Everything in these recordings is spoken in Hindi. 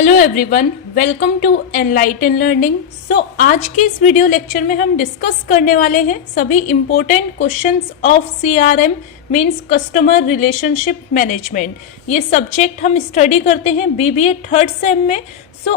Hello everyone, welcome to Enlighten Learning. आज के इस वीडियो लेक्चर में हम डिस्कस करने वाले हैं सभी important questions of CRM means customer relationship management. ये सब्जेक्ट हम स्टडी करते हैं बीबीए थर्ड सेम में।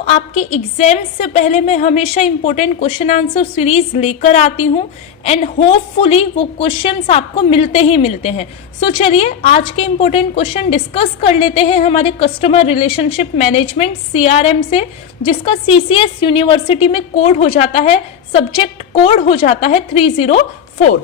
आपके एग्जाम से पहले मैं हमेशा इम्पोर्टेंट क्वेश्चन आंसर सीरीज लेकर आती हूँ एंड होपफुली वो क्वेश्चंस आपको मिलते ही मिलते हैं। चलिए आज के इम्पोर्टेंट क्वेश्चन डिस्कस कर लेते हैं हमारे कस्टमर रिलेशनशिप मैनेजमेंट सीआरएम से, जिसका सीसीएस यूनिवर्सिटी में कोड हो जाता है, सब्जेक्ट कोड हो जाता है 304।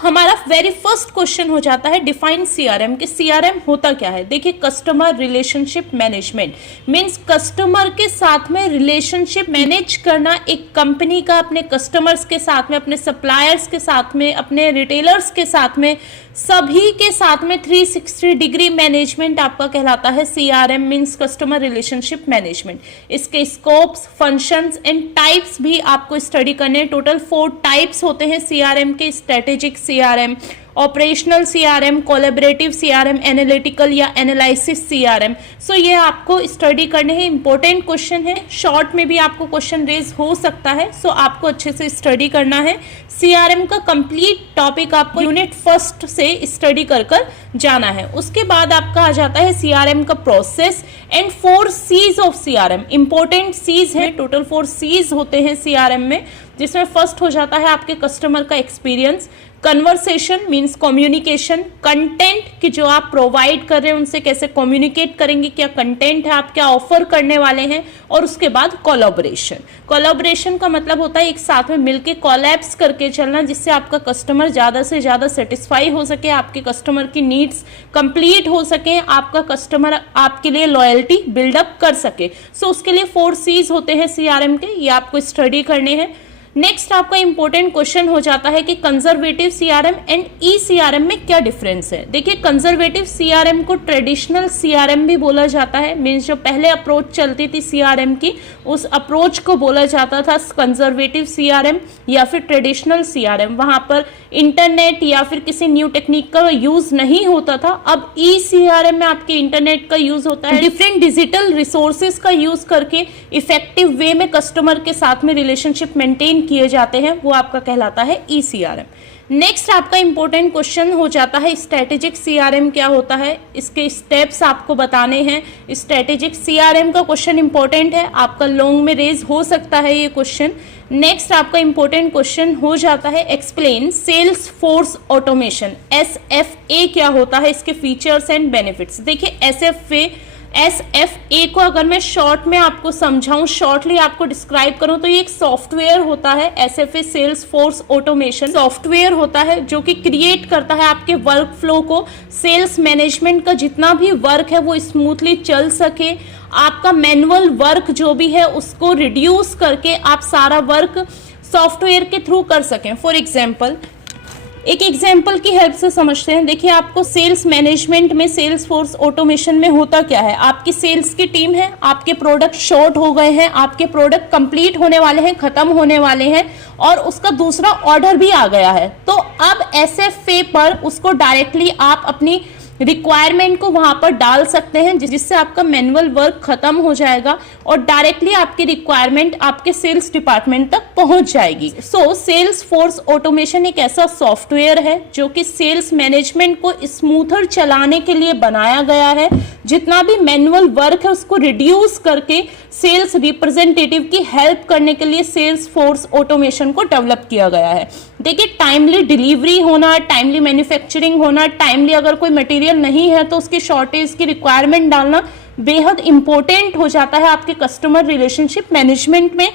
हमारा वेरी फर्स्ट क्वेश्चन हो जाता है डिफाइन सीआरएम कि सीआरएम होता क्या है। देखिए, customer relationship management means customer के साथ में रिलेशनशिप मैनेज करना, एक कंपनी का अपने कस्टमर्स के साथ में, अपने सप्लायर्स के साथ में, अपने रिटेलर्स के साथ में, सभी के साथ में 360 डिग्री मैनेजमेंट आपका कहलाता है CRM means customer relationship management. इसके स्कोप्स, फंक्शंस एंड टाइप्स भी आपको स्टडी करने हैं। टोटल 4 टाइप्स होते हैं सीआरएम के, strategic CRM, operational CRM, collaborative CRM, analytical या एनालिसिस सीआरएम। ये आपको स्टडी करने हैं, इंपॉर्टेंट क्वेश्चन है, शॉर्ट में भी आपको क्वेश्चन रेज हो सकता है। आपको अच्छे से स्टडी करना है। सीआरएम का कंप्लीट टॉपिक आपको यूनिट फर्स्ट से स्टडी कर जाना है। उसके बाद आपका आ जाता है सीआरएम का process and 4 Cs of CRM. Important Cs है, टोटल 4 सीज होते हैं सीआरएम में, जिसमें फर्स्ट हो जाता है आपके कस्टमर का experience, conversation means communication, content कि जो आप प्रोवाइड कर रहे हैं उनसे कैसे कम्युनिकेट करेंगे, क्या कंटेंट है, आप क्या ऑफर करने वाले हैं, और उसके बाद कोलैबोरेशन। कोलैबोरेशन का मतलब होता है एक साथ में मिलके कोलैब्स करके चलना, जिससे आपका कस्टमर ज़्यादा से ज़्यादा सेटिस्फाई हो सके, आपके कस्टमर की नीड्स कंप्लीट हो सके, आपका कस्टमर आपके लिए लॉयल्टी बिल्डअप कर सके। उसके लिए 4 सीज होते हैं सीआरएम के, ये आपको स्टडी करने हैं। नेक्स्ट आपका इंपॉर्टेंट क्वेश्चन हो जाता है कि conservative CRM and E CRM में क्या डिफरेंस है। देखिए, कंजर्वेटिव सीआरएम को ट्रेडिशनल सीआरएम भी बोला जाता है, मींस जो पहले अप्रोच चलती थी सीआरएम की, उस अप्रोच को बोला जाता था कंजर्वेटिव सीआरएम या फिर ट्रेडिशनल सीआरएम। वहां पर इंटरनेट या फिर किसी न्यू टेक्निक का यूज नहीं होता था। अब ई सीआरएम में आपके इंटरनेट का यूज होता है, डिफरेंट डिजिटल रिसोर्सेज का यूज करके इफेक्टिव वे में कस्टमर के साथ में रिलेशनशिप मेंटेन किए जाते हैं, वो आपका कहलाता है ई सीआरएम। नेक्स्ट आपका इंपॉर्टेंट क्वेश्चन हो जाता है स्ट्रेटेजिक सीआरएम क्या होता है, इसके स्टेप्स आपको बताने हैं। स्ट्रेटेजिक सीआरएम का क्वेश्चन इंपॉर्टेंट है, आपका लॉन्ग में रेज हो सकता है ये क्वेश्चन। नेक्स्ट आपका इंपॉर्टेंट क्वेश्चन हो जाता है explain sales force automation, SFA क्या होता है, इसके फीचर्स एंड बेनिफिट्स। देखिए, SFA को अगर मैं शॉर्ट में आपको समझाऊं, शॉर्टली आपको डिस्क्राइब करूं, तो ये एक सॉफ्टवेयर होता है। SFA sales force automation software होता है जो कि क्रिएट करता है आपके वर्क फ्लो को, सेल्स मैनेजमेंट का जितना भी वर्क है वो स्मूथली चल सके, आपका मैनुअल वर्क जो भी है उसको रिड्यूस करके आप सारा वर्क सॉफ्टवेयर के थ्रू कर सकें। फॉर एग्जाम्पल, एक एग्जाम्पल की हेल्प से समझते हैं। देखिए, आपको सेल्स मैनेजमेंट में, सेल्स फोर्स ऑटोमेशन में होता क्या है, आपकी सेल्स की टीम है, आपके प्रोडक्ट शॉर्ट हो गए हैं, आपके प्रोडक्ट कंप्लीट होने वाले हैं, खत्म होने वाले हैं, और उसका दूसरा ऑर्डर भी आ गया है। तो अब SFA पर उसको डायरेक्टली आप अपनी रिक्वायरमेंट को वहां पर डाल सकते हैं, जिससे आपका मैनुअल वर्क खत्म हो जाएगा और डायरेक्टली आपकी रिक्वायरमेंट आपके सेल्स डिपार्टमेंट तक पहुंच जाएगी। सेल्स फोर्स ऑटोमेशन एक ऐसा सॉफ्टवेयर है जो कि सेल्स मैनेजमेंट को स्मूथर चलाने के लिए बनाया गया है। जितना भी मैनुअल वर्क है उसको रिड्यूस करके सेल्स रिप्रेजेंटेटिव की हेल्प करने के लिए सेल्स फोर्स ऑटोमेशन को डेवलप किया गया है। देखिए, टाइमली डिलीवरी होना, टाइमली मैन्युफैक्चरिंग होना, टाइमली अगर कोई मटेरियल नहीं है तो उसकी शॉर्टेज की रिक्वायरमेंट डालना बेहद इंपॉर्टेंट हो जाता है आपके कस्टमर रिलेशनशिप मैनेजमेंट में,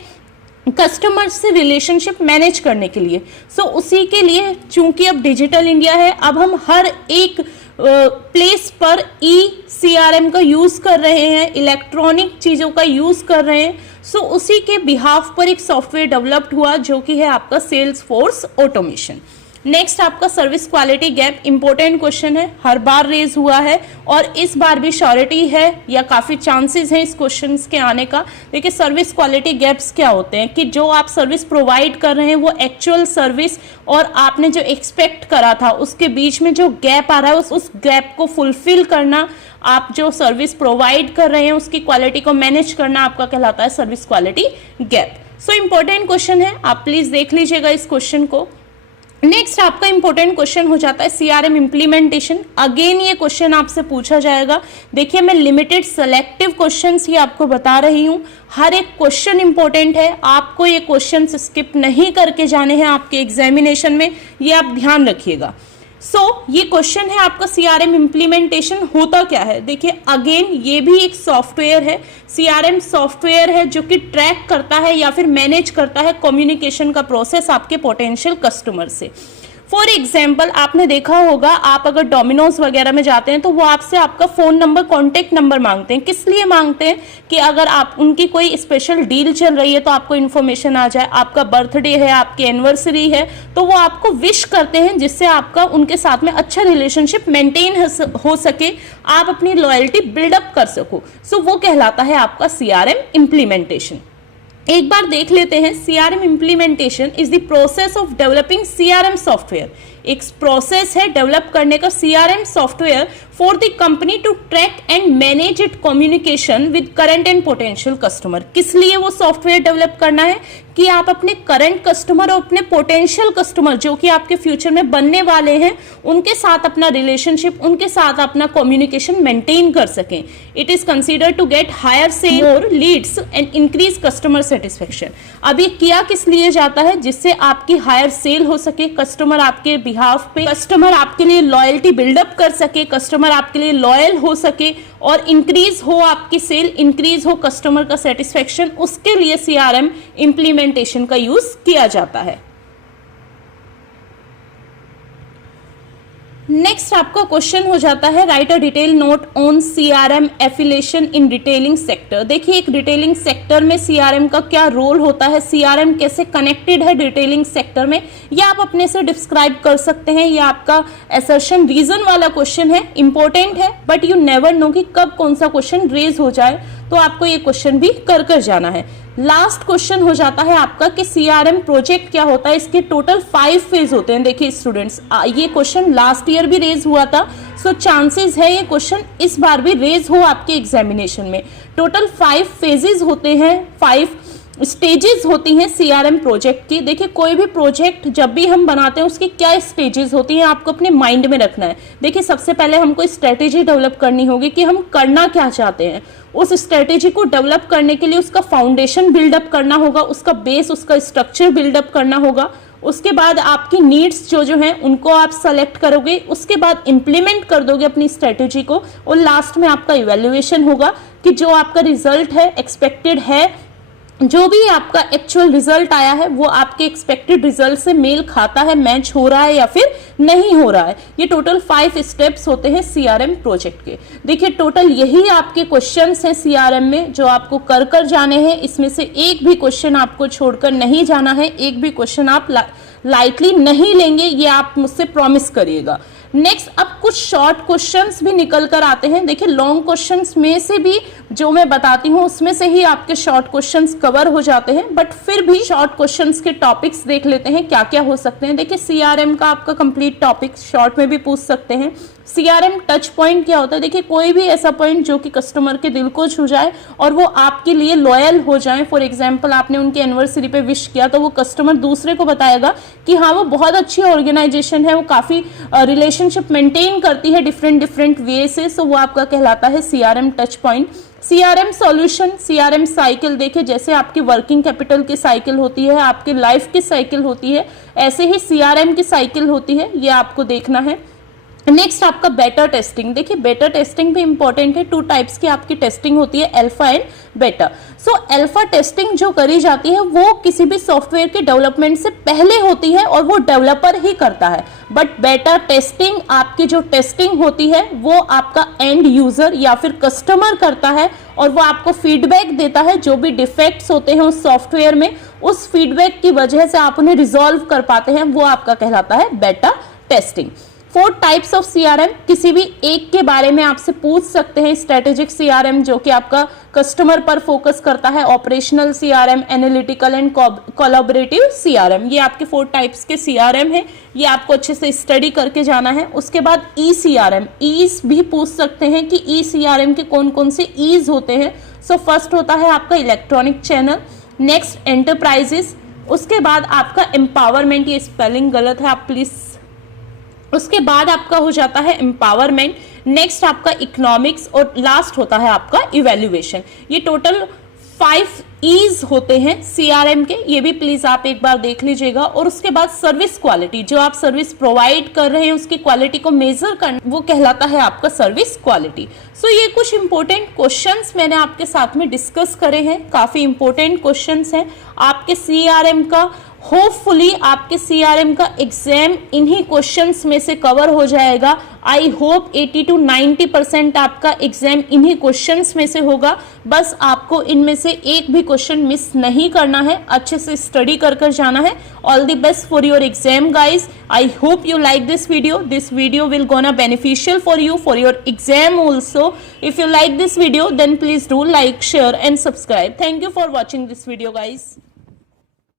कस्टमर से रिलेशनशिप मैनेज करने के लिए। उसी के लिए, चूंकि अब डिजिटल इंडिया है, अब हम हर एक प्लेस पर ई सीआरएम का यूज कर रहे हैं, इलेक्ट्रॉनिक चीजों का यूज कर रहे हैं। उसी के बिहाफ पर एक सॉफ्टवेयर डेवलप्ड हुआ जो कि है आपका सेल्स फोर्स ऑटोमेशन। नेक्स्ट आपका service quality gap, important question है, हर बार रेज हुआ है और इस बार भी श्योरिटी है या काफ़ी चांसेस हैं इस क्वेश्चन के आने का। देखिए सर्विस क्वालिटी गैप्स क्या होते हैं कि जो आप सर्विस प्रोवाइड कर रहे हैं वो एक्चुअल सर्विस और आपने जो एक्सपेक्ट करा था उसके बीच में जो गैप आ रहा है उस गैप को फुलफिल करना, आप जो सर्विस प्रोवाइड कर रहे हैं उसकी क्वालिटी को मैनेज करना आपका कहलाता है service quality gap. So important question है, आप प्लीज देख लीजिएगा इस क्वेश्चन को। नेक्स्ट आपका इंपॉर्टेंट क्वेश्चन हो जाता है सीआरएम इंप्लीमेंटेशन। अगेन ये क्वेश्चन आपसे पूछा जाएगा। देखिए मैं लिमिटेड सेलेक्टिव क्वेश्चंस ही आपको बता रही हूँ, हर एक क्वेश्चन इंपॉर्टेंट है, आपको ये क्वेश्चन स्किप नहीं करके जाने हैं आपके एग्जामिनेशन में, ये आप ध्यान रखिएगा। ये क्वेश्चन है आपका सीआरएम इंप्लीमेंटेशन होता क्या है। देखिए अगेन ये भी एक सॉफ्टवेयर है, सीआरएम सॉफ्टवेयर है जो कि ट्रैक करता है या फिर मैनेज करता है कम्युनिकेशन का प्रोसेस आपके पोटेंशियल कस्टमर से। फॉर एग्जाम्पल आपने देखा होगा, आप अगर डोमिनोज वगैरह में जाते हैं तो वो आपसे आपका फोन नंबर, कॉन्टेक्ट नंबर मांगते हैं। किस लिए मांगते हैं कि अगर आप उनकी कोई स्पेशल डील चल रही है तो आपको इन्फॉर्मेशन आ जाए, आपका बर्थडे है, आपकी एनिवर्सरी है, तो वो आपको विश करते हैं जिससे आपका उनके साथ में अच्छा रिलेशनशिप मेंटेन हो सके, आप अपनी लॉयल्टी बिल्डअप कर सको। वो कहलाता है आपका सीआरएम इम्प्लीमेंटेशन। एक बार देख लेते हैं, CRM implementation is the process of developing CRM software. एक प्रोसेस है डेवलप करने का CRM software for the company to track and manage it communication with current and potential customer. किस लिए वो सॉफ्टवेयर डेवलप करना है कि आप अपने करंट कस्टमर और अपने पोटेंशियल कस्टमर जो कि आपके फ्यूचर में बनने वाले हैं उनके साथ अपना रिलेशनशिप, उनके साथ अपना कम्युनिकेशन मेंटेन कर सकें। It is considered to get higher sale, more leads and increase customer satisfaction. अब ये किया किस लिए जाता है, जिससे आपकी हायर सेल हो सके, कस्टमर आपके बिहाफ पे, कस्टमर आपके लिए लॉयल्टी बिल्डअप कर सके, कस्टमर आपके लिए लॉयल हो सके और इंक्रीज हो आपकी सेल, इंक्रीज हो कस्टमर का सेटिस्फेक्शन, उसके लिए सीआरएम इंप्लीमेंटेशन का यूज किया जाता है। नेक्स्ट आपका क्वेश्चन हो जाता है, write a detail note on CRM affiliation in retailing sector. देखिए एक रिटेलिंग सेक्टर में सीआरएम का क्या रोल होता है, सीआरएम कैसे कनेक्टेड है रिटेलिंग सेक्टर में, यह आप अपने से डिस्क्राइब कर सकते हैं। यह आपका असर्शन रीजन वाला क्वेश्चन है, इंपॉर्टेंट है, बट यू नेवर नो कि कब कौन सा क्वेश्चन रेज हो जाए, तो आपको ये क्वेश्चन भी कर जाना है। लास्ट क्वेश्चन हो जाता है आपका कि सीआरएम प्रोजेक्ट क्या होता है। इसके टोटल 5 फेज होते हैं। देखिए स्टूडेंट्स, ये क्वेश्चन लास्ट ईयर भी रेज हुआ था, चांसेस है ये क्वेश्चन इस बार भी रेज हो आपके एग्जामिनेशन में। टोटल 5 फेजेस होते हैं, 5 स्टेजेस होती हैं सीआरएम प्रोजेक्ट की। देखिए कोई भी प्रोजेक्ट जब भी हम बनाते हैं उसकी क्या स्टेजेस होती हैं आपको अपने माइंड में रखना है। देखिए सबसे पहले हमको स्ट्रेटेजी डेवलप करनी होगी कि हम करना क्या चाहते हैं। उस स्ट्रेटेजी को डेवलप करने के लिए उसका फाउंडेशन बिल्डअप करना होगा, उसका बेस, उसका स्ट्रक्चर बिल्डअप करना होगा। उसके बाद आपकी नीड्स जो हैं उनको आप सेलेक्ट करोगे, उसके बाद इंप्लीमेंट कर दोगे अपनी स्ट्रेटेजी को, और लास्ट में आपका इवैल्यूएशन होगा कि जो आपका रिजल्ट है, एक्सपेक्टेड है, जो भी आपका एक्चुअल रिजल्ट आया है वो आपके एक्सपेक्टेड रिजल्ट से मेल खाता है, मैच हो रहा है या फिर नहीं हो रहा है। ये टोटल 5 स्टेप्स होते हैं सीआरएम प्रोजेक्ट के। देखिए टोटल यही आपके क्वेश्चंस हैं सीआरएम में जो आपको कर जाने हैं। इसमें से एक भी क्वेश्चन आपको छोड़कर नहीं जाना है, एक भी क्वेश्चन आप लाइटली नहीं लेंगे, ये आप मुझसे प्रॉमिस करिएगा। नेक्स्ट अब कुछ शॉर्ट क्वेश्चंस भी निकल कर आते हैं। देखिए लॉन्ग क्वेश्चंस में से भी जो मैं बताती हूँ उसमें से ही आपके शॉर्ट क्वेश्चंस कवर हो जाते हैं, बट फिर भी शॉर्ट क्वेश्चंस के टॉपिक्स देख लेते हैं क्या क्या हो सकते हैं। देखिए सीआरएम का आपका कंप्लीट टॉपिक शॉर्ट में भी पूछ सकते हैं। सीआरएम टच पॉइंट क्या होता है, देखिए कोई भी ऐसा पॉइंट जो कि कस्टमर के दिल को छू जाए और वो आपके लिए लॉयल हो जाए। फॉर एग्जांपल आपने उनकी एनिवर्सरी पे विश किया तो वो कस्टमर दूसरे को बताएगा कि हाँ वो बहुत अच्छी ऑर्गेनाइजेशन है, वो काफ़ी रिलेशनशिप मेंटेन करती है डिफरेंट वे से, सो वो आपका कहलाता है CRM touch point. CRM solution, CRM cycle, देखिए जैसे आपकी वर्किंग कैपिटल की साइकिल होती है, आपकी लाइफ की साइकिल होती है, ऐसे ही सीआरएम की साइकिल होती है, ये आपको देखना है। नेक्स्ट आपका बेटा टेस्टिंग। देखिए बेटा टेस्टिंग भी इंपॉर्टेंट है। 2 टाइप्स की आपकी टेस्टिंग होती है, अल्फा एंड बेटा। सो अल्फा टेस्टिंग जो करी जाती है वो किसी भी सॉफ्टवेयर के डेवलपमेंट से पहले होती है और वो डेवलपर ही करता है। बट बेटा टेस्टिंग आपकी जो टेस्टिंग होती है वो आपका एंड यूजर या फिर कस्टमर करता है और वो आपको फीडबैक देता है। जो भी डिफेक्ट्स होते हैं उस सॉफ्टवेयर में, उस फीडबैक की वजह से आप उन्हें रिजॉल्व कर पाते हैं, वो आपका कहलाता है बेटा टेस्टिंग। 4 टाइप्स ऑफ सीआरएम, किसी भी एक के बारे में आपसे पूछ सकते हैं। स्ट्रेटेजिक सीआरएम जो कि आपका कस्टमर पर फोकस करता है, operational CRM, analytical and collaborative CRM. ये आपके 4 टाइप्स के सीआरएम है, ये आपको अच्छे से स्टडी करके जाना है। उसके बाद ई सीआरएम, ईज भी पूछ सकते हैं कि ई सीआरएम के कौन कौन से ईज होते हैं। सो फर्स्ट होता है आपका इलेक्ट्रॉनिक चैनल, नेक्स्ट एंटरप्राइजेस, उसके बाद आपका एम्पावरमेंट, ये स्पेलिंग गलत है आप प्लीज, उसके बाद आपका हो जाता है एम्पावरमेंट, नेक्स्ट आपका इकोनॉमिक्स और लास्ट होता है आपका इवैल्यूएशन। ये टोटल 5 ईज होते हैं सीआरएम के, ये भी प्लीज आप एक बार देख लीजिएगा। और उसके बाद सर्विस क्वालिटी, जो आप सर्विस प्रोवाइड कर रहे हैं उसकी क्वालिटी को मेजर करना, वो कहलाता है आपका सर्विस क्वालिटी। सो ये कुछ इंपॉर्टेंट क्वेश्चंस मैंने आपके साथ में डिस्कस करे हैं, काफी इंपॉर्टेंट क्वेश्चंस हैं आपके सीआरएम का। होपफुली आपके सीआरएम का एग्जाम इन्हीं क्वेश्चंस में से कवर हो जाएगा। आई होप 80 to 90% आपका एग्जाम इन्हीं क्वेश्चंस में से होगा। बस आपको इनमें से एक भी क्वेश्चन मिस नहीं करना है, अच्छे से स्टडी कर कर जाना है। All the best for your exam guys. I hope you like this video. This video will gonna beneficial for you for your exam also. If you like this video then please do like, share and subscribe. Thank you for watching this video guys.